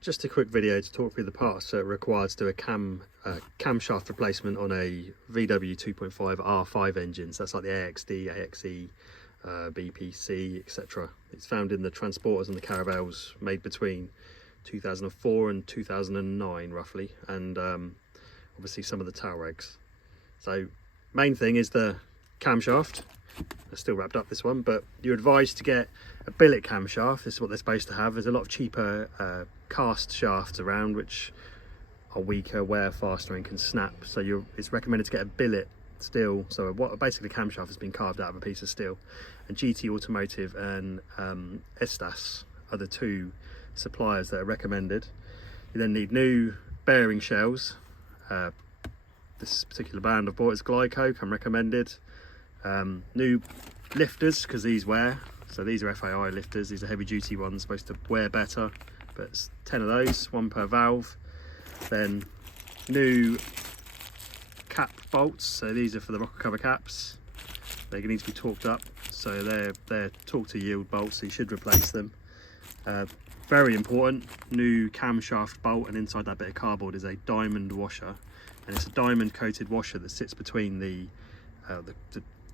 Just a quick video to talk through the parts so required to do a camshaft replacement on a VW 2.5 R5 engine. So that's like the AXD, AXE, BPC, etc. It's found in the Transporters and the Caravelles made between 2004 and 2009 roughly, and obviously some of the tail regs. So main thing is the camshaft. I still wrapped up this one, but you're advised to get a billet camshaft. This is what they're supposed to have. There's a lot of cheaper cast shafts around which are weaker, wear faster and can snap, so it's recommended to get a billet steel. So what basically camshaft has been carved out of a piece of steel, and GT Automotive and Estas are the two suppliers that are recommended. You then need new bearing shells. This particular brand I've bought is Glycoke, I'm recommended. New lifters, because these wear, so these are FAI lifters. These are heavy duty ones, supposed to wear better, but it's 10 of those, one per valve. Then new cap bolts, so these are for the rocker cover caps. They need to be torqued up, so they're torque to yield bolts, so you should replace them. Very important, new camshaft bolt, and inside that bit of cardboard is a diamond washer, and it's a diamond coated washer that sits between the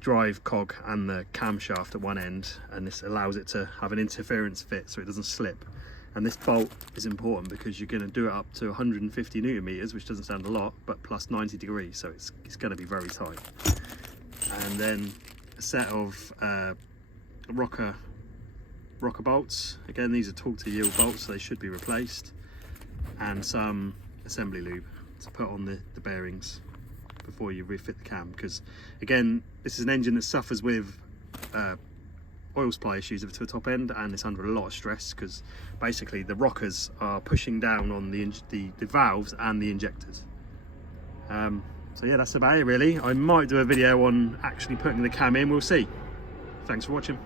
drive cog and the camshaft at one end, and this allows it to have an interference fit so it doesn't slip. And this bolt is important because you're going to do it up to 150 newton meters, which doesn't sound a lot, but plus 90 degrees, so it's going to be very tight. And then a set of rocker bolts. Again, these are torque to yield bolts, so they should be replaced, and some assembly lube to put on the bearings before you refit the cam, because again, this is an engine that suffers with oil supply issues to the top end, and it's under a lot of stress because basically the rockers are pushing down on the valves and the injectors. So yeah, that's about it really. I might do a video on actually putting the cam in, we'll see. Thanks for watching.